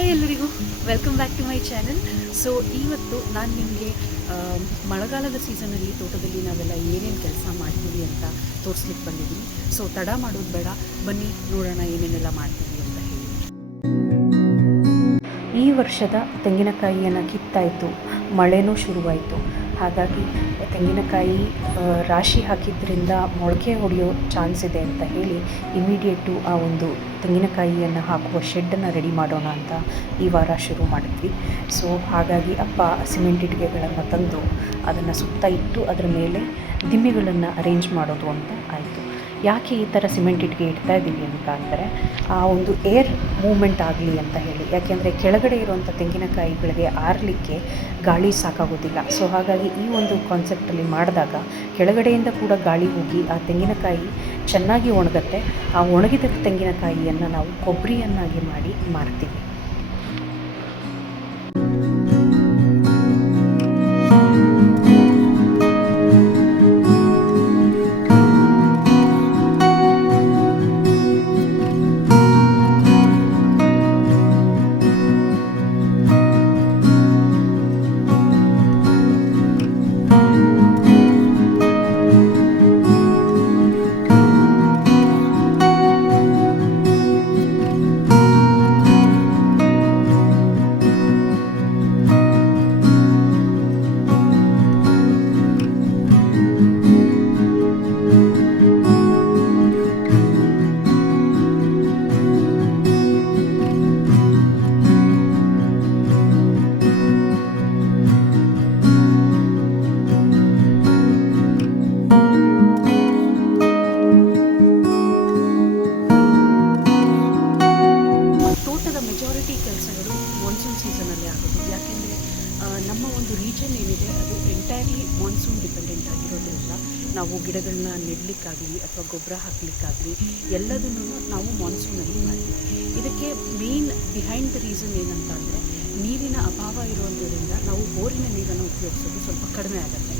Hi ಎಲ್ಲರಿಗೂ, welcome back to my channel. So ಇವತ್ತು ನಾನು ನಿಮಗೆ ಮಳೆಗಾಲದ ಸೀಸನಲ್ಲಿ ತೋಟದಲ್ಲಿ ನಾವೆಲ್ಲ ಏನೇನು ಕೆಲಸ ಮಾಡ್ತೀವಿ ಅಂತ ತೋರಿಸ್ಲಿಕ್ಕೆ ಬಂದಿದ್ದೀನಿ. ಸೊ ತಡ ಮಾಡೋದು ಬೇಡ, ಬನ್ನಿ ನೋಡೋಣ ಏನೇನೆಲ್ಲ ಮಾಡ್ತೀವಿ ಅಂತ ಹೇಳಿ. ಈ ವರ್ಷದ ತೆಂಗಿನಕಾಯಿಯನ್ನು ಕಿತ್ತಾಯಿತು, ಮಳೆನೂ ಶುರುವಾಯಿತು. ಹಾಗಾಗಿ ತೆಂಗಿನಕಾಯಿ ರಾಶಿ ಹಾಕಿದ್ರಿಂದ ಮೊಳಕೆ ಹೊಡೆಯೋ ಚಾನ್ಸ್ ಇದೆ ಅಂತ ಹೇಳಿ ಇಮಿಡಿಯೇಟು ಆ ಒಂದು ತೆಂಗಿನಕಾಯಿಯನ್ನು ಹಾಕುವ ಶೆಡ್ಡನ್ನು ರೆಡಿ ಮಾಡೋಣ ಅಂತ ಈ ವಾರ ಶುರು ಮಾಡಿದ್ವಿ. ಸೊ ಹಾಗಾಗಿ ಅಪ್ಪ ಸಿಮೆಂಟ್ ಇಟ್ಟಿಗೆಗಳನ್ನು ತಂದು ಅದನ್ನು ಸುತ್ತ ಇಟ್ಟು ಅದರ ಮೇಲೆ ದಿಮ್ಮಿಗಳನ್ನು ಅರೇಂಜ್ ಮಾಡೋದು ಅಂತ ಆಯಿತು. ಯಾಕೆ ಈ ಥರ ಸಿಮೆಂಟ್ ಇಟ್ಟಿಗೆ ಇಡ್ತಾ ಇದ್ದೀವಿ ಅಂತ ಅಂದರೆ ಆ ಒಂದು ಏರ್ ಮೂವ್ಮೆಂಟ್ ಆಗಲಿ ಅಂತ ಹೇಳಿ. ಯಾಕೆಂದರೆ ಕೆಳಗಡೆ ಇರುವಂಥ ತೆಂಗಿನಕಾಯಿಗಳಿಗೆ ಆರಲಿಕ್ಕೆ ಗಾಳಿ ಸಾಕಾಗೋದಿಲ್ಲ. ಸೊ ಹಾಗಾಗಿ ಈ ಒಂದು ಕಾನ್ಸೆಪ್ಟಲ್ಲಿ ಮಾಡಿದಾಗ ಕೆಳಗಡೆಯಿಂದ ಕೂಡ ಗಾಳಿ ಹೋಗಿ ಆ ತೆಂಗಿನಕಾಯಿ ಚೆನ್ನಾಗಿ ಒಣಗುತ್ತೆ. ಆ ಒಣಗಿದ ತೆಂಗಿನಕಾಯಿಯನ್ನು ನಾವು ಕೊಬ್ಬರಿಯನ್ನಾಗಿ ಮಾಡಿ ಮಾರ್ತೀವಿ. ಮೆಜಾರಿಟಿ ಕೆಲಸಗಳು ಮಾನ್ಸೂನ್ ಸೀಸನಲ್ಲಿ ಆಗೋದು. ಯಾಕೆಂದರೆ ನಮ್ಮ ಒಂದು ರೀಜನ್ ಏನಿದೆ ಅದು ಎಂಟೈರ್ಲಿ ಮಾನ್ಸೂನ್ ಡಿಪೆಂಡೆಂಟ್ ಆಗಿರೋದ್ರಿಂದ ನಾವು ಗಿಡಗಳನ್ನ ನೆಡಲಿಕ್ಕಾಗಲಿ ಅಥವಾ ಗೊಬ್ಬರ ಹಾಕಲಿಕ್ಕಾಗಲಿ ಎಲ್ಲದನ್ನು ನಾವು ಮಾನ್ಸೂನಲ್ಲಿ ಮಾಡ್ತೀವಿ. ಇದಕ್ಕೆ ಮೇನ್ ಬಿಹೈಂಡ್ ದ ರೀಸನ್ ಏನಂತ ಅಂದರೆ ನೀರಿನ ಅಭಾವ ಇರುವುದರಿಂದ ನಾವು ಬೋರಿನ ನೀರನ್ನು ಉಪಯೋಗಿಸೋದು ಸ್ವಲ್ಪ ಕಡಿಮೆ ಆಗುತ್ತೆ.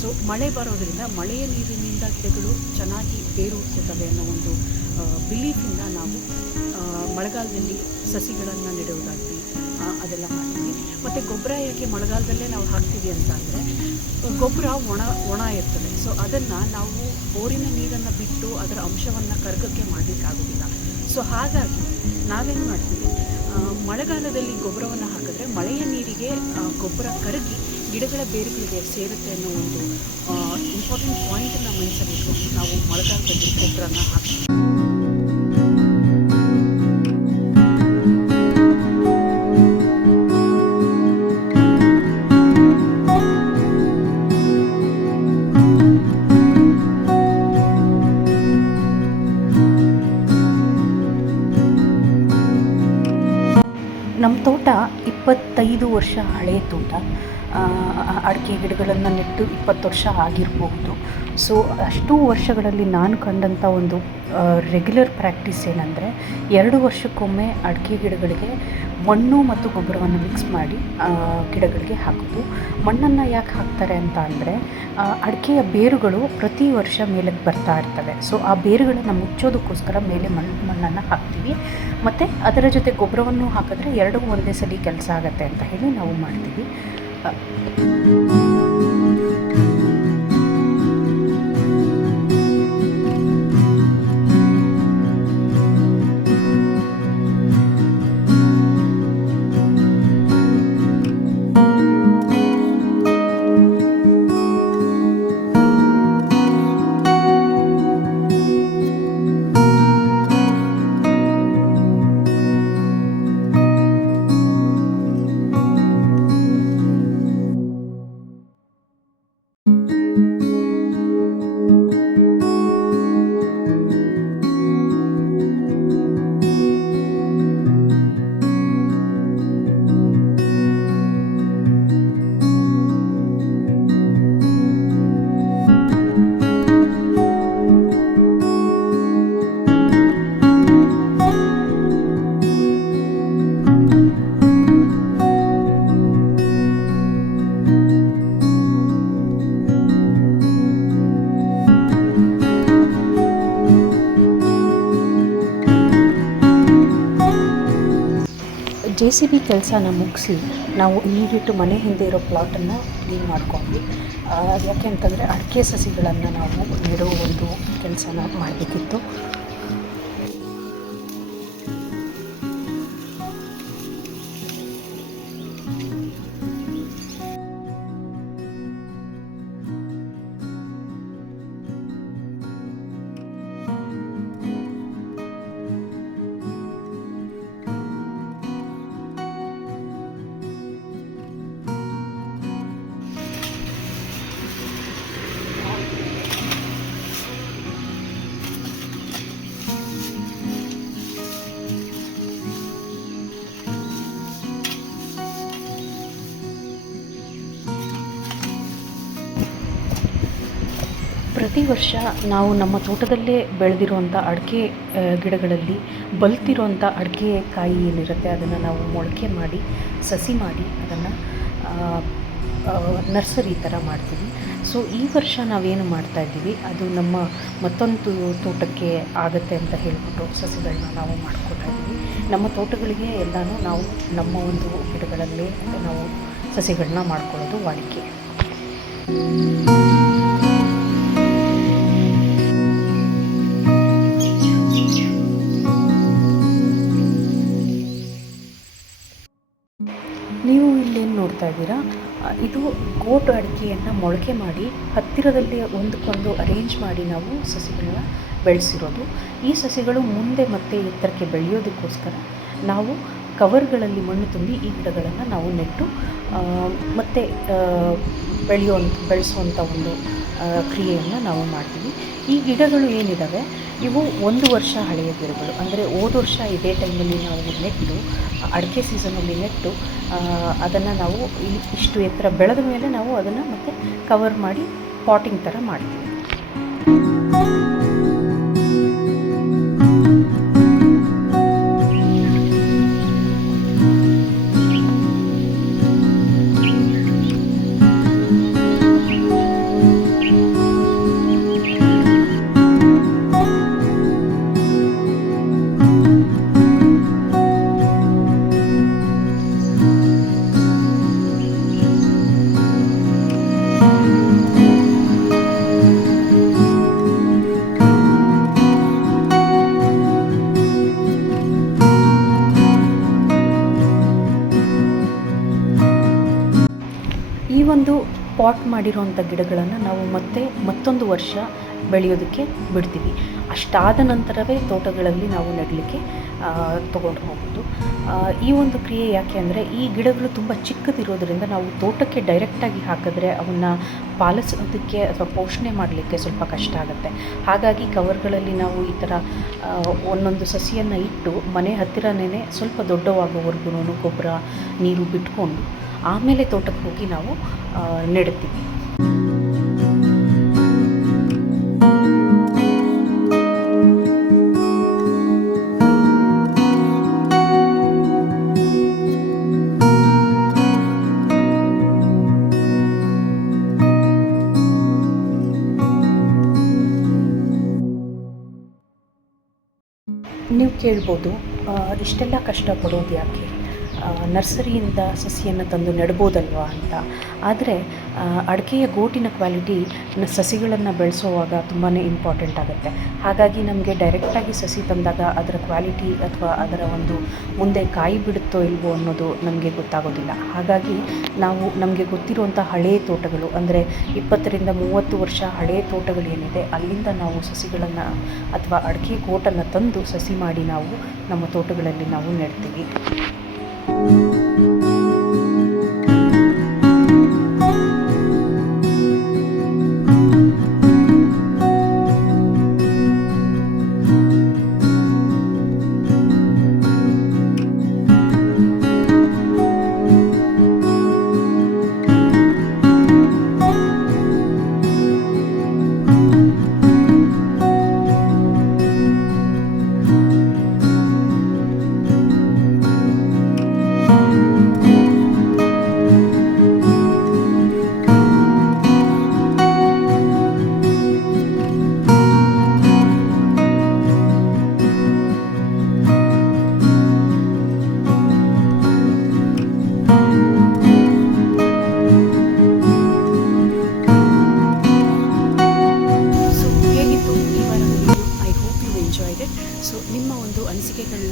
ಸೊ ಮಳೆ ಬರೋದರಿಂದ ಮಳೆಯ ನೀರಿನಿಂದ ಗಿಡಗಳು ಚೆನ್ನಾಗಿ ಬೇರೂರ್ತವೆ ಅನ್ನೋ ಒಂದು ಬಿಲೀಫಿಂದ ನಾವು ಮಳೆಗಾಲದಲ್ಲಿ ಸಸಿಗಳನ್ನು ನೆಡುವುದಾಗಲಿ ಅದೆಲ್ಲ ಮಾಡ್ತೀವಿ. ಮತ್ತು ಗೊಬ್ಬರ ಯಾಕೆ ಮಳೆಗಾಲದಲ್ಲೇ ನಾವು ಹಾಕ್ತೀವಿ ಅಂತ ಅಂದರೆ ಗೊಬ್ಬರ ಒಣ ಇರ್ತದೆ. ಸೊ ಅದನ್ನು ನಾವು ಬೋರಿನ ನೀರನ್ನು ಬಿಟ್ಟು ಅದರ ಅಂಶವನ್ನು ಕರಗಕ್ಕೆ ಮಾಡಲಿಕ್ಕಾಗೋದಿಲ್ಲ. ಸೊ ಹಾಗಾಗಿ ನಾವೇನು ಮಾಡ್ತೀವಿ, ಮಳೆಗಾಲದಲ್ಲಿ ಗೊಬ್ಬರವನ್ನು ಹಾಕಿದ್ರೆ ಮಳೆಯ ನೀರಿಗೆ ಗೊಬ್ಬರ ಕರಗಿ ಗಿಡಗಳ ಬೇರುಗಳಿಗೆ ಸೇರುತ್ತೆ ಅನ್ನೋ ಒಂದು ಇಂಪಾರ್ಟೆಂಟ್ ಪಾಯಿಂಟನ್ನು ಮನಸ್ಸಲ್ಲಿಟ್ಟು ನಾವು ಮಳೆಗಾಲದಲ್ಲಿ ಗೊಬ್ಬರನ ಹಾಕ್ತೀವಿ. ನಮ್ಮ ತೋಟ 25 ವರ್ಷ ಹಳೆಯ ತೋಟ. ಅಡಿಕೆ ಗಿಡಗಳನ್ನು ನೆಟ್ಟು 20 ವರ್ಷ ಆಗಿರಬಹುದು. ಸೊ ಅಷ್ಟು ವರ್ಷಗಳಲ್ಲಿ ನಾನು ಕಂಡಂಥ ಒಂದು ರೆಗ್ಯುಲರ್ ಪ್ರಾಕ್ಟೀಸ್ ಏನಂದರೆ 2 ವರ್ಷಕ್ಕೊಮ್ಮೆ ಅಡಿಕೆ ಗಿಡಗಳಿಗೆ ಮಣ್ಣು ಮತ್ತು ಗೊಬ್ಬರವನ್ನು ಮಿಕ್ಸ್ ಮಾಡಿ ಗಿಡಗಳಿಗೆ ಹಾಕೋದು. ಮಣ್ಣನ್ನು ಯಾಕೆ ಹಾಕ್ತಾರೆ ಅಂತ ಅಂದರೆ ಅಡಿಕೆಯ ಬೇರುಗಳು ಪ್ರತಿ ವರ್ಷ ಮೇಲಕ್ಕೆ ಬರ್ತಾ ಇರ್ತವೆ. ಸೊ ಆ ಬೇರುಗಳನ್ನು ಮುಚ್ಚೋದಕ್ಕೋಸ್ಕರ ಮೇಲೆ ಮಣ್ಣನ್ನು ಹಾಕ್ತೀವಿ. ಮತ್ತು ಅದರ ಜೊತೆ ಗೊಬ್ಬರವನ್ನು ಹಾಕಿದ್ರೆ ಎರಡೂ ಒಂದೇ ಸಲ ಕೆಲಸ ಆಗುತ್ತೆ ಅಂತ ಹೇಳಿ ನಾವು ಮಾಡ್ತೀವಿ. JCB ಕೆಲಸನ ಮುಗಿಸಿ ನಾವು ಇಮಿಡಿಯೇಟು ಮನೆ ಹಿಂದೆ ಇರೋ ಪ್ಲಾಟನ್ನು ಕ್ಲೀನ್ ಮಾಡ್ಕೊಂಡ್ವಿ. ಅದು ಯಾಕೆ ಅಂತಂದರೆ ಅಡಿಕೆ ಸಸಿಗಳನ್ನು ನಾವು ನೆಡೋ ಒಂದು ಕೆಲಸನ ಮಾಡಬೇಕಿತ್ತು. ಪ್ರತಿ ವರ್ಷ ನಾವು ನಮ್ಮ ತೋಟದಲ್ಲೇ ಬೆಳೆದಿರುವಂಥ ಅಡಿಕೆ ಗಿಡಗಳಲ್ಲಿ ಬಲ್ತಿರುವಂಥ ಅಡಿಕೆ ಕಾಯಿ ಏನಿರುತ್ತೆ ಅದನ್ನು ನಾವು ಮೊಳಕೆ ಮಾಡಿ ಸಸಿ ಮಾಡಿ ಅದನ್ನು ನರ್ಸರಿ ಥರ ಮಾಡ್ತೀವಿ. ಸೊ ಈ ವರ್ಷ ನಾವೇನು ಮಾಡ್ತಾಯಿದ್ದೀವಿ, ಅದು ನಮ್ಮ ಮತ್ತೊಂದು ತೋಟಕ್ಕೆ ಆಗುತ್ತೆ ಅಂತ ಹೇಳಿಬಿಟ್ಟು ಸಸಿಗಳನ್ನ ನಾವು ಮಾಡ್ಕೊತಾ ಇದ್ದೀವಿ. ನಮ್ಮ ತೋಟಗಳಿಗೆ ಎಲ್ಲನೂ ನಾವು ನಮ್ಮ ಒಂದು ಗಿಡಗಳಲ್ಲೇ ನಾವು ಸಸಿಗಳನ್ನ ಮಾಡ್ಕೊಳ್ಳೋದು ವಾಡಿಕೆ. ನೀವು ಇಲ್ಲೇನು ನೋಡ್ತಾ ಇದ್ದೀರಾ, ಇದು ಗೋಟು ಅಡಿಕೆಯನ್ನು ಮೊಳಕೆ ಮಾಡಿ ಹತ್ತಿರದಲ್ಲಿ ಒಂದಕ್ಕೊಂದು ಅರೇಂಜ್ ಮಾಡಿ ನಾವು ಸಸಿಗಳನ್ನ ಬೆಳೆಸಿರೋದು. ಈ ಸಸಿಗಳು ಮುಂದೆ ಮತ್ತೆ ಎತ್ತರಕ್ಕೆ ಬೆಳೆಯೋದಕ್ಕೋಸ್ಕರ ನಾವು ಕವರ್ಗಳಲ್ಲಿ ಮಣ್ಣು ತುಂಬಿ ಈ ಗಿಡಗಳನ್ನು ನಾವು ನೆಟ್ಟು ಮತ್ತು ಬೆಳೆಸುವಂಥ ಒಂದು ಕ್ರಿಯೆಯನ್ನು ನಾವು ಮಾಡ್ತೀವಿ. ಈ ಗಿಡಗಳು ಏನಿದ್ದಾವೆ ಇವು 1 ವರ್ಷ ಹಳೆಯ ಗಿಡಗಳು. ಅಂದರೆ ಹೋದ ವರ್ಷ ಇದೇ ಟೈಮಲ್ಲಿ ನಾವು ನೆಟ್ಟು ಅಡಿಕೆ ಸೀಸನಲ್ಲಿ ನೆಟ್ಟು ಅದನ್ನು ನಾವು ಇಷ್ಟು ಎತ್ತರ ಬೆಳೆದ ಮೇಲೆ ನಾವು ಅದನ್ನು ಮತ್ತೆ ಕವರ್ ಮಾಡಿ ಪಾಟಿಂಗ್ ಥರ ಮಾಡ್ತೀವಿ. ಈ ಒಂದು ಪಾಟ್ ಮಾಡಿರೋವಂಥ ಗಿಡಗಳನ್ನು ನಾವು ಮತ್ತೊಂದು ವರ್ಷ ಬೆಳೆಯೋದಕ್ಕೆ ಬಿಡ್ತೀವಿ. ಅಷ್ಟಾದ ನಂತರವೇ ತೋಟಗಳಲ್ಲಿ ನಾವು ನೆಡಲಿಕ್ಕೆ ತೊಗೊಂಡು ಹೋಗೋದು. ಈ ಒಂದು ಕ್ರಿಯೆ ಯಾಕೆ ಅಂದರೆ ಈ ಗಿಡಗಳು ತುಂಬ ಚಿಕ್ಕದಿರೋದರಿಂದ ನಾವು ತೋಟಕ್ಕೆ ಡೈರೆಕ್ಟಾಗಿ ಹಾಕಿದ್ರೆ ಅವನ್ನು ಪಾಲಿಸೋದಕ್ಕೆ ಅಥವಾ ಪೋಷಣೆ ಮಾಡಲಿಕ್ಕೆ ಸ್ವಲ್ಪ ಕಷ್ಟ ಆಗುತ್ತೆ. ಹಾಗಾಗಿ ಕವರ್ಗಳಲ್ಲಿ ನಾವು ಈ ಥರ ಒಂದೊಂದು ಸಸಿಯನ್ನು ಇಟ್ಟು ಮನೆ ಹತ್ತಿರನೇ ಸ್ವಲ್ಪ ದೊಡ್ಡವಾಗೋವರೆಗೂ ಗೊಬ್ಬರ ನೀರು ಬಿಟ್ಕೊಂಡು ಆಮೇಲೆ ತೋಟಕ್ಕೆ ಹೋಗಿ ನಾವು ನೆಡ್ತೀವಿ. ನೀವು ಕೇಳ್ಬೋದು, ಇಷ್ಟೆಲ್ಲ ಕಷ್ಟಪಡೋದು ಯಾಕೆ, ನರ್ಸರಿಯಿಂದ ಸಸಿಯನ್ನು ತಂದು ನೆಡ್ಬೋದಲ್ವಾ ಅಂತ. ಆದರೆ ಅಡಿಕೆಯ ಗೋಟಿನ ಕ್ವಾಲಿಟಿ ಸಸಿಗಳನ್ನು ಬೆಳೆಸೋವಾಗ ತುಂಬಾ ಇಂಪಾರ್ಟೆಂಟ್ ಆಗುತ್ತೆ. ಹಾಗಾಗಿ ನಮಗೆ ಡೈರೆಕ್ಟಾಗಿ ಸಸಿ ತಂದಾಗ ಅದರ ಕ್ವಾಲಿಟಿ ಅಥವಾ ಅದರ ಒಂದು ಮುಂದೆ ಕಾಯಿ ಬಿಡುತ್ತೋ ಇಲ್ವೋ ಅನ್ನೋದು ನಮಗೆ ಗೊತ್ತಾಗೋದಿಲ್ಲ. ಹಾಗಾಗಿ ನಾವು ನಮಗೆ ಗೊತ್ತಿರುವಂಥ ಹಳೆಯ ತೋಟಗಳು ಅಂದರೆ 20ರಿಂದ 30 ವರ್ಷ ಹಳೆಯ ತೋಟಗಳೇನಿದೆ ಅಲ್ಲಿಂದ ನಾವು ಸಸಿಗಳನ್ನು ಅಥವಾ ಅಡಿಕೆ ಗೋಟನ್ನು ತಂದು ಸಸಿ ಮಾಡಿ ನಾವು ನಮ್ಮ ತೋಟಗಳಲ್ಲಿ ನಾವು ನೆಡ್ತೀವಿ.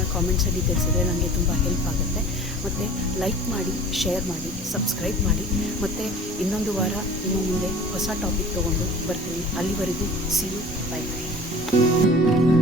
ಅನಿಸಿಕೆಗಳನ್ನ ಕಾಮೆಂಟ್ಸಲ್ಲಿ ತಿಳಿಸಿದ್ರೆ ನನಗೆ ತುಂಬ ಹೆಲ್ಪ್ ಆಗುತ್ತೆ. ಮತ್ತು ಲೈಕ್ ಮಾಡಿ, ಶೇರ್ ಮಾಡಿ, ಸಬ್ಸ್ಕ್ರೈಬ್ ಮಾಡಿ. ಮತ್ತು ಇನ್ನೊಂದು ವಾರ ನಿಮ್ಮ ಮುಂದೆ ಹೊಸ ಟಾಪಿಕ್ ತೊಗೊಂಡು ಬರ್ತೀನಿ. ಅಲ್ಲಿವರೆಗೂ ಸಿ ಯು, ಬೈ ಬೈ.